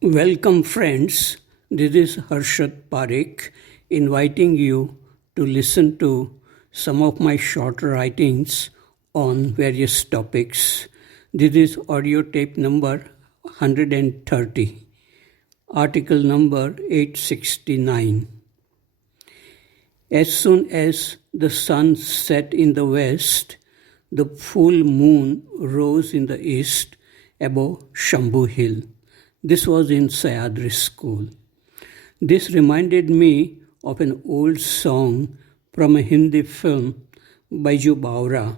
Welcome, friends. This is Harshad Parekh inviting you to listen to some of my short writings on various topics. This is audio tape number 130, article number 869. As soon as the sun set in the west, the full moon rose in the east above Shambhu Hill. This was in Sayadri school. This reminded me of an old song from a Hindi film, Baiju Bawra.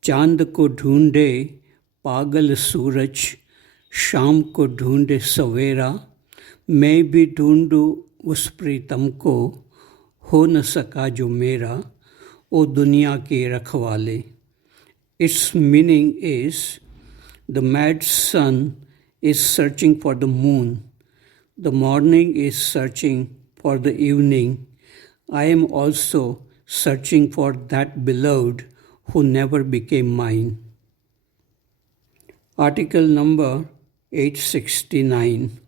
Chand ko dhoonde pagal suraj, शाम को ढूंढे सवेरा, मैं भी ढूंढूं उस प्रीतम को, हो न सका जो मेरा, ओ दुनिया के रखवाले. Its meaning is, the mad sun is searching for the moon. The morning is searching for the evening. I am also searching for that beloved who never became mine. Article number 869.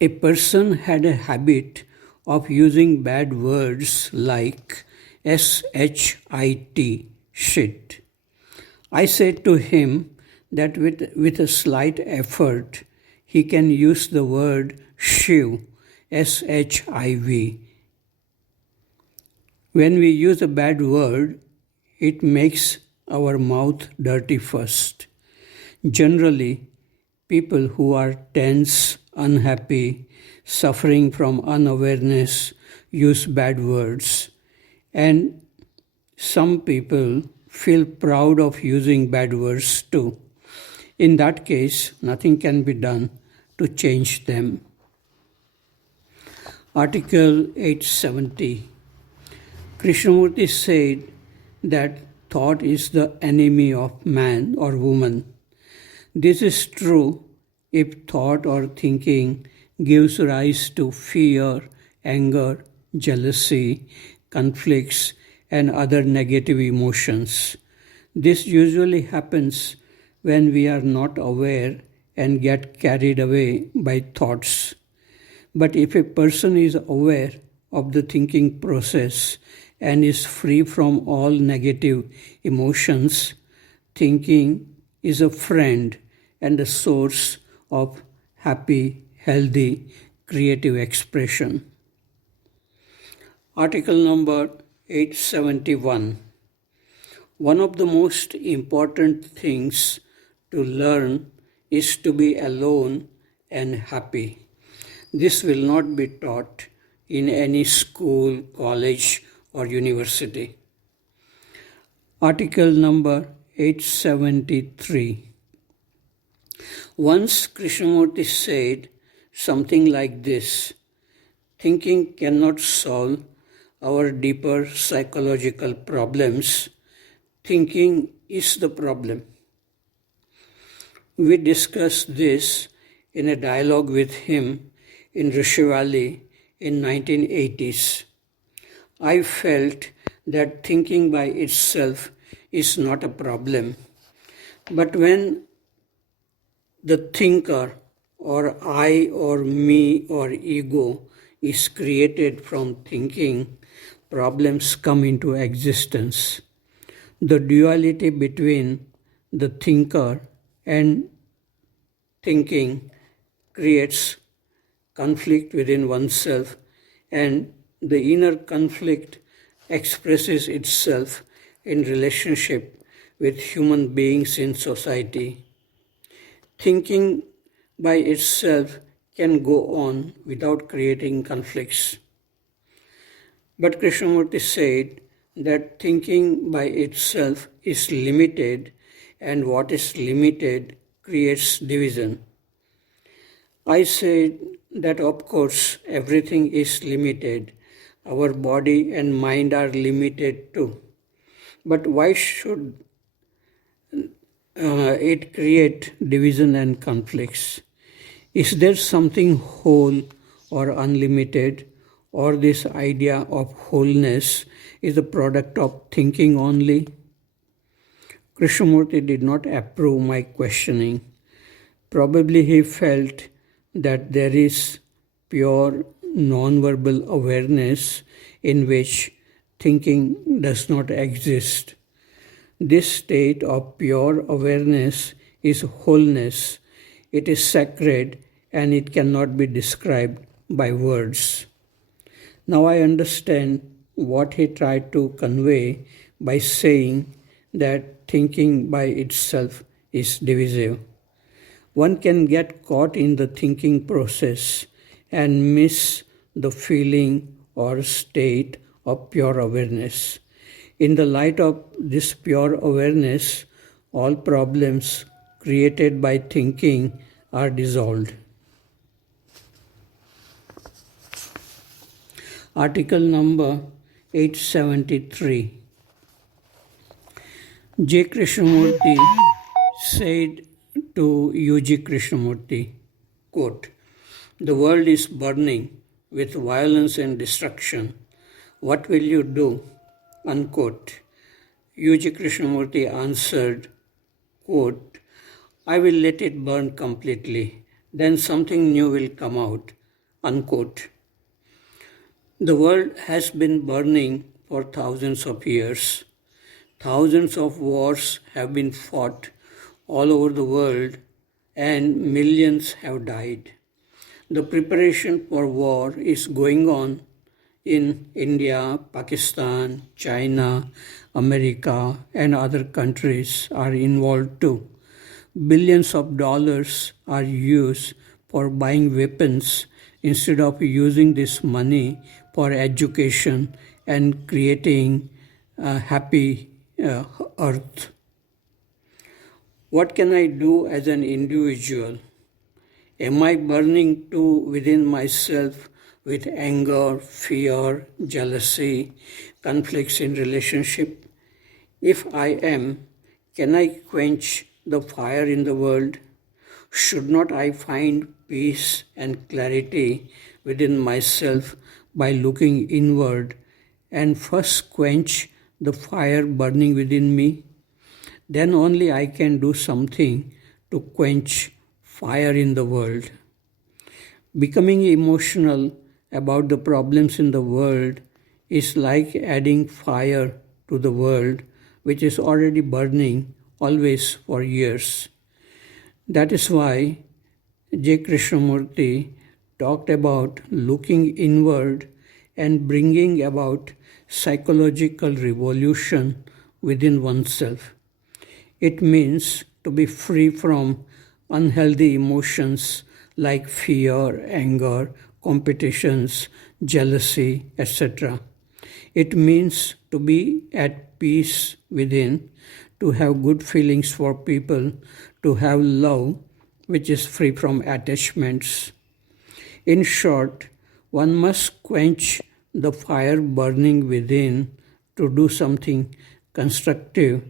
A person had a habit of using bad words like shit, shit. I said to him that with a slight effort, he can use the word shiv, shiv. When we use a bad word, it makes our mouth dirty first. Generally, people who are tense, unhappy, suffering from unawareness use bad words. And some people feel proud of using bad words too. In that case, nothing can be done to change them. Article 870. Krishnamurti said that thought is the enemy of man or woman. This is true if thought or thinking gives rise to fear, anger, jealousy, conflicts, and other negative emotions. This usually happens when we are not aware and get carried away by thoughts. But if a person is aware of the thinking process and is free from all negative emotions, thinking is a friend and a source of happy, healthy, creative expression. Article number 871. One of the most important things to learn is to be alone and happy. This will not be taught in any school, college, or university. Article number 873. Once Krishnamurti said something like this: thinking cannot solve our deeper psychological problems. Thinking is the problem. We discussed this in a dialogue with him in Rishi Valley in 1980s. I felt that thinking by itself is not a problem. But when the thinker or I or me or ego is created from thinking, problems come into existence. The duality between the thinker and thinking creates conflict within oneself, and the inner conflict expresses itself in relationship with human beings in society. Thinking by itself can go on without creating conflicts. But Krishnamurti said that thinking by itself is limited, and what is limited creates division. I said that of course everything is limited. Our body and mind are limited too. But why should it create division and conflicts? Is there something whole or unlimited, or this idea of wholeness is a product of thinking only? Krishnamurti did not approve my questioning. Probably he felt that there is pure non-verbal awareness in which thinking does not exist. This state of pure awareness is wholeness. It is sacred and it cannot be described by words. Now I understand what he tried to convey by saying that thinking by itself is divisive. One can get caught in the thinking process and miss the feeling or state of pure awareness. In the light of this pure awareness, all problems created by thinking are dissolved. Article number 873. J. Krishnamurti said to U.G. Krishnamurti, quote, "The world is burning with violence and destruction. What will you do?" Unquote. U.G. Krishnamurti answered, quote, "I will let it burn completely. Then something new will come out." Unquote. The world has been burning for thousands of years. Thousands of wars have been fought all over the world and millions have died. The preparation for war is going on in India, Pakistan, China, America, and other countries are involved too. Billions of dollars are used for buying weapons instead of using this money for education and creating a happy earth. What can I do as an individual? Am I burning too within myself with anger, fear, jealousy, conflicts in relationship? If I am, can I quench the fire in the world? Should not I find peace and clarity within myself by looking inward and first quench the fire burning within me? Then only I can do something to quench fire in the world. Becoming emotional about the problems in the world is like adding fire to the world which is already burning always for years. That is why J. Krishnamurti talked about looking inward and bringing about psychological revolution within oneself. It means to be free from unhealthy emotions like fear, anger, competitions, jealousy, etc. It means to be at peace within, to have good feelings for people, to have love which is free from attachments. In short, one must quench the fire burning within to do something constructive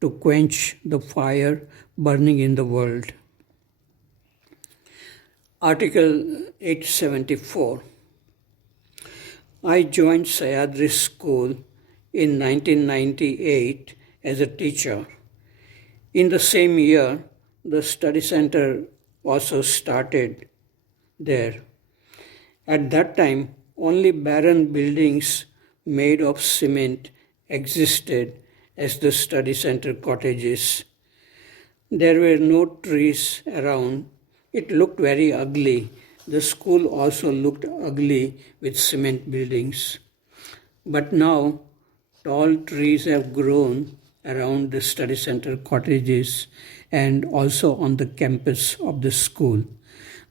to quench the fire burning in the world. Article 874. I joined Sayadri School in 1998 as a teacher. In the same year, the study center also started there. At that time, only barren buildings made of cement existed as the study center cottages. There were no trees around. It looked very ugly. The school also looked ugly with cement buildings. But now, tall trees have grown around the study center cottages and also on the campus of the school.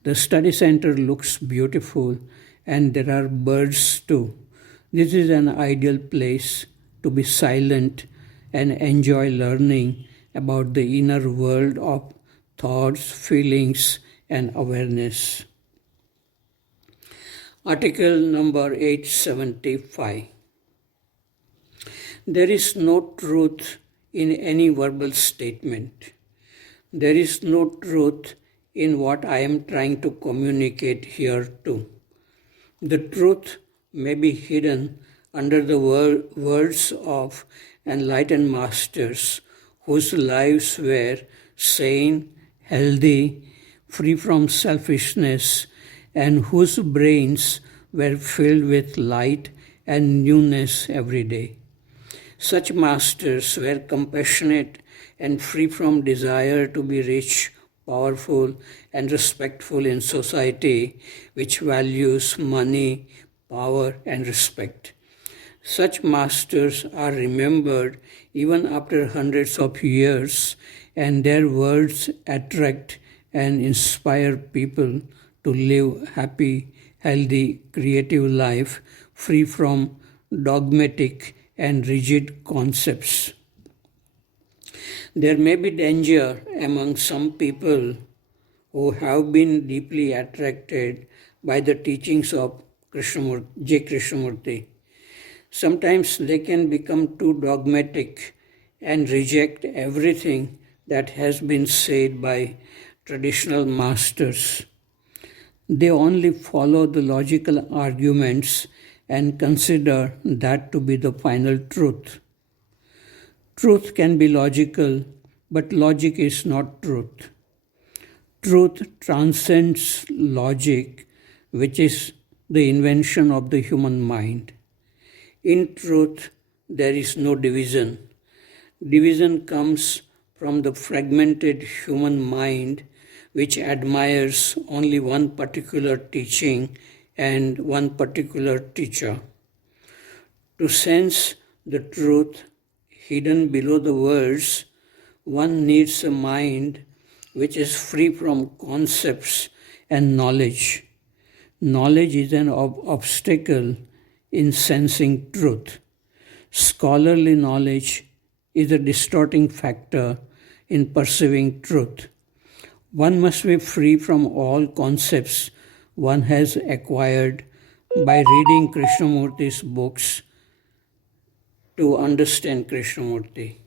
The study center looks beautiful and there are birds too. This is an ideal place to be silent and enjoy learning about the inner world of thoughts, feelings, and awareness. Article number 875. There is no truth in any verbal statement. There is no truth in what I am trying to communicate here too. The truth may be hidden under the words of enlightened masters whose lives were sane, healthy, free from selfishness, and whose brains were filled with light and newness every day. Such masters were compassionate and free from desire to be rich, powerful, and respectful in society which values money, power, and respect. Such masters are remembered even after hundreds of years, and their words attract and inspire people to live happy, healthy, creative life free from dogmatic and rigid concepts. There may be danger among some people who have been deeply attracted by the teachings of Krishnamurti. Sometimes they can become too dogmatic and reject everything that has been said by traditional masters. They only follow the logical arguments and consider that to be the final truth. Truth can be logical, but logic is not truth. Truth transcends logic, which is the invention of the human mind. In truth, there is no division. Division comes from the fragmented human mind, which admires only one particular teaching and one particular teacher. To sense the truth hidden below the words, one needs a mind which is free from concepts and knowledge. Knowledge is an obstacle in sensing truth. Scholarly knowledge is a distorting factor in perceiving truth. One must be free from all concepts one has acquired by reading Krishnamurti's books to understand Krishnamurti.